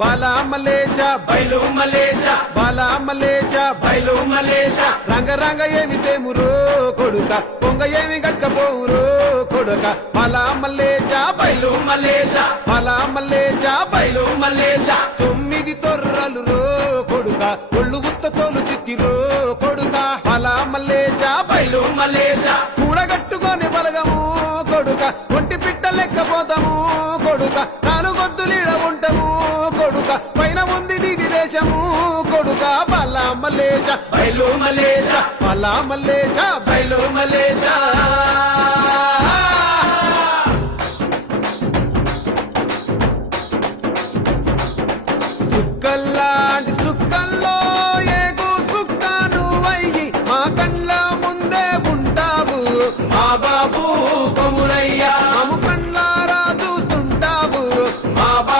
బాలా మలేష బయలు మలేష బాలా మలేష బయలు మలేష రంగ ఏమి తేమురో కొడుక పొంగ ఏమి గట్టపోవురో కొడుక బాలా మలేష బయలు మలేష బాలా మలేష బయలు మలేష 9 తొర్రలు రో కొడుక ఒళ్ళు గుత్త తోలు తిట్టిరో కొడుక బాలా మలేష బయలు మలేష కూడగట్టుకొని బలగము కొడుక ఒంటి పిట్ట లెక్కపోతాము కొడుక నాలుగొద్దులీడ ఉంటాము కొడుక పైన ఉంది నీది దేశము కొడుక బాలా మలేష బయలు మలేష బాలా మలేష బయలు మలేష సుక్కల్లా